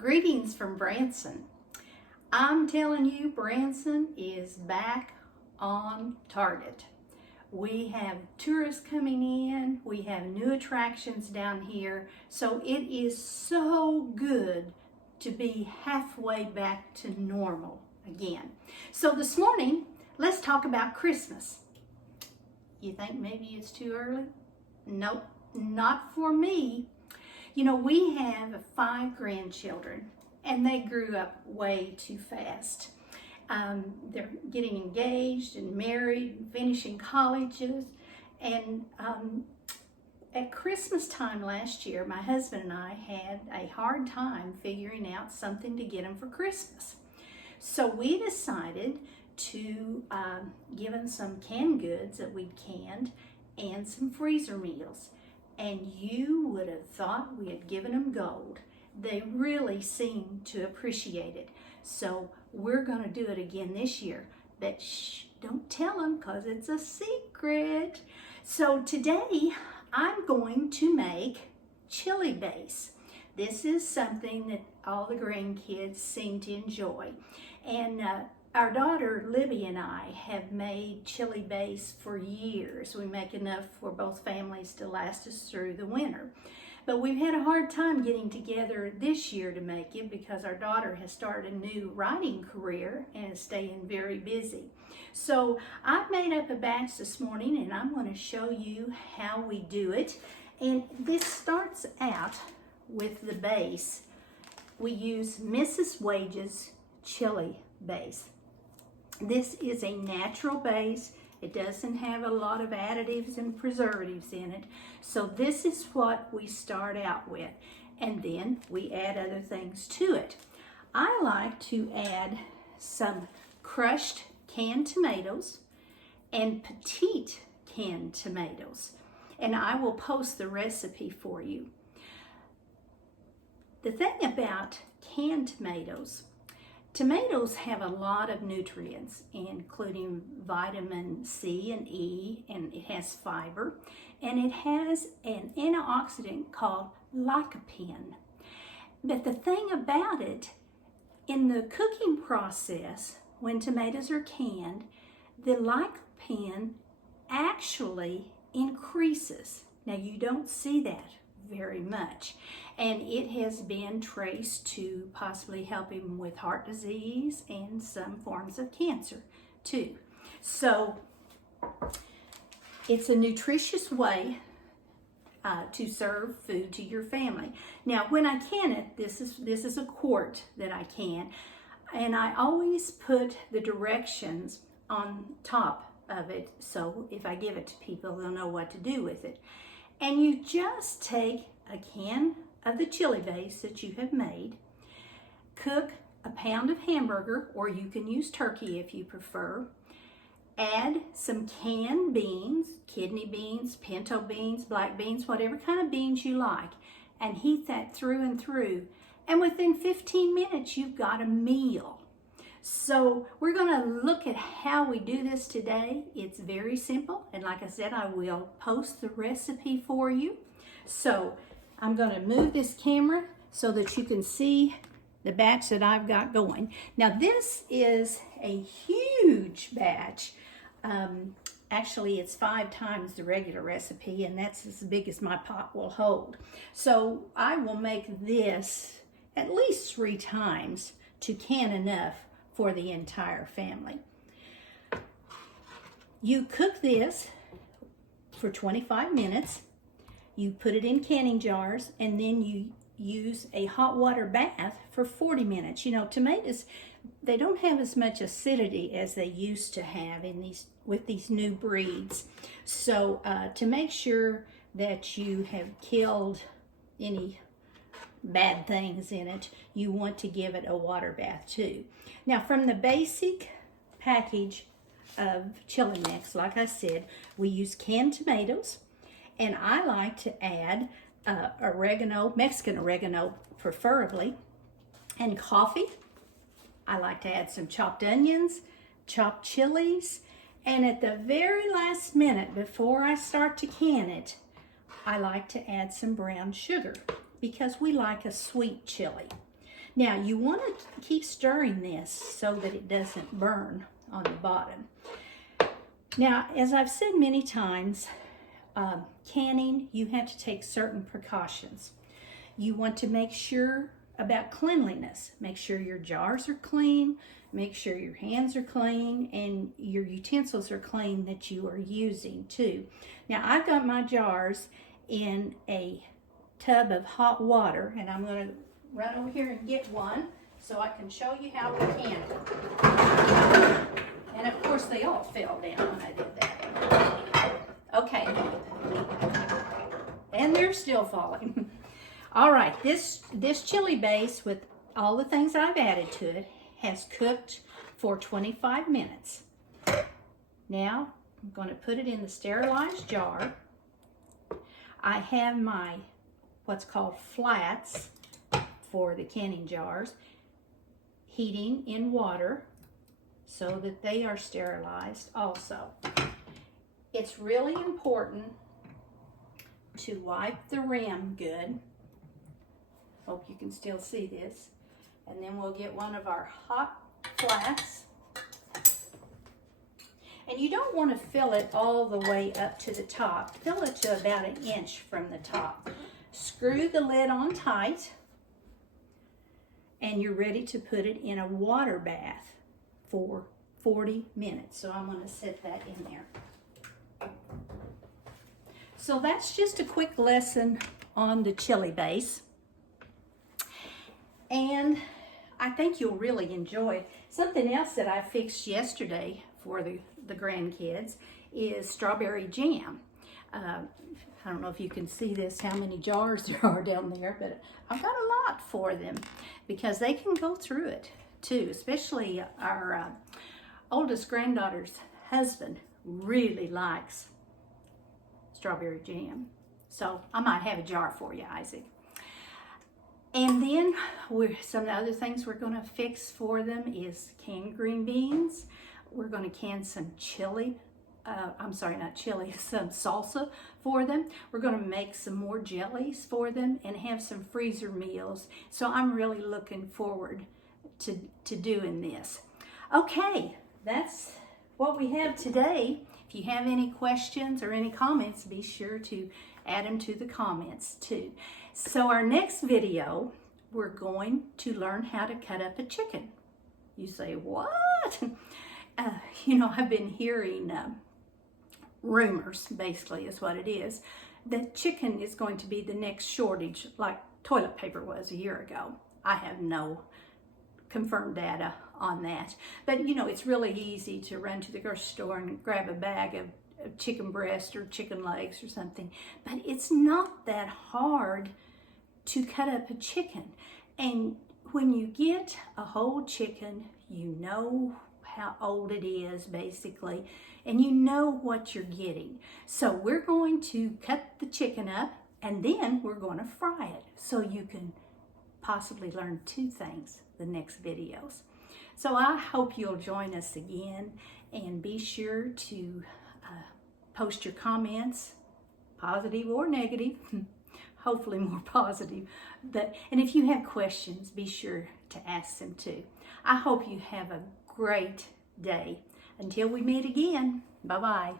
Greetings from Branson. I'm telling you, Branson is back on target. We have tourists coming in, we have new attractions down here, so it is so good to be halfway back to normal again. So this morning, let's talk about Christmas. You think maybe it's too early? Nope, not for me. You know, we have 5 grandchildren, and they grew up way too fast. They're getting engaged and married, and finishing colleges, and at Christmas time last year, my husband and I had a hard time figuring out something to get them for Christmas. So we decided to give them some canned goods that we'd canned and some freezer meals. And you would have thought we had given them gold. They really seem to appreciate it. So we're going to do it again this year. But shh, don't tell them because it's a secret. So today I'm going to make chili base. This is something that all the grandkids seem to enjoy. And our daughter Libby and I have made chili base for years. We make enough for both families to last us through the winter. But we've had a hard time getting together this year to make it because our daughter has started a new writing career and is staying very busy. So I've made up a batch this morning and I'm going to show you how we do it. And this starts out with the base. We use Mrs. Wage's chili base. This is a natural base. It doesn't have a lot of additives and preservatives in it. So this is what we start out with. And then we add other things to it. I like to add some crushed canned tomatoes and petite canned tomatoes. And I will post the recipe for you. The thing about canned tomatoes have a lot of nutrients, including vitamin C and E, and it has fiber, and it has an antioxidant called lycopene. But the thing about it, in the cooking process, when tomatoes are canned, the lycopene actually increases. Now you don't see that very much, and it has been traced to possibly helping with heart disease and some forms of cancer too. So it's a nutritious way to serve food to your family. Now when I can it, this is a quart that I can, and I always put the directions on top of it, so if I give it to people, they'll know what to do with it. And you just take a can of the chili base that you have made, cook a pound of hamburger, or you can use turkey if you prefer, add some canned beans, kidney beans, pinto beans, black beans, whatever kind of beans you like, and heat that through and through. And within 15 minutes, you've got a meal. So we're going to look at how we do this today. It's very simple, and like I said, I will post the recipe for you. So I'm going to move this camera so that you can see the batch that I've got going. Now this is a huge batch. Actually, it's 5 times the regular recipe, and that's as big as my pot will hold. So I will make this at least 3 times to can enough for the entire family. You cook this for 25 minutes. You put it in canning jars, and then you use a hot water bath for 40 minutes. You know, tomatoes, they don't have as much acidity as they used to have with these new breeds. So to make sure that you have killed any bad things in it, you want to give it a water bath too. Now from the basic package of chili mix, like I said, we use canned tomatoes, and I like to add oregano, Mexican oregano preferably, and coffee. I like to add some chopped onions, chopped chilies, and at the very last minute before I start to can it, I like to add some brown sugar because we like a sweet chili. Now you want to keep stirring this so that it doesn't burn on the bottom. Now, as I've said many times, canning, you have to take certain precautions. You want to make sure about cleanliness. Make sure your jars are clean, make sure your hands are clean, and your utensils are clean that you are using too. Now, I've got my jars in a tub of hot water, and I'm going to run over here and get one so I can show you how we can it. And of course they all fell down when I did that. Okay. And they're still falling. All right, this chili base with all the things I've added to it has cooked for 25 minutes. Now I'm going to put it in the sterilized jar. I have my what's called flats for the canning jars heating in water so that they are sterilized also. It's really important to wipe the rim good. Hope you can still see this. And then we'll get one of our hot flats. And you don't want to fill it all the way up to the top. Fill it to about 1 inch from the top. Screw the lid on tight, and you're ready to put it in a water bath for 40 minutes. So I'm going to set that in there. So that's just a quick lesson on the chili base. And I think you'll really enjoy it. Something else that I fixed yesterday for the grandkids is strawberry jam. I don't know if you can see this, how many jars there are down there, but I've got a lot for them because they can go through it too, especially our oldest granddaughter's husband really likes strawberry jam. So I might have a jar for you, Isaac. And then some of the other things we're going to fix for them is canned green beans. We're going to can some chili. Some salsa for them. We're going to make some more jellies for them and have some freezer meals. So I'm really looking forward to doing this. Okay, that's what we have today. If you have any questions or any comments, be sure to add them to the comments too. So our next video, we're going to learn how to cut up a chicken. You say, what? I've been hearing rumors, basically is what it is, that chicken is going to be the next shortage like toilet paper was a year ago. I have no confirmed data on that. But it's really easy to run to the grocery store and grab a bag of chicken breast or chicken legs or something. But it's not that hard to cut up a chicken. And when you get a whole chicken, you know how old it is basically, and you know what you're getting. So we're going to cut the chicken up and then we're going to fry it so you can possibly learn 2 things the next videos. So I hope you'll join us again, and be sure to post your comments, positive or negative, hopefully more positive. And if you have questions, be sure to ask them too. I hope you have a great day. Until we meet again, bye-bye.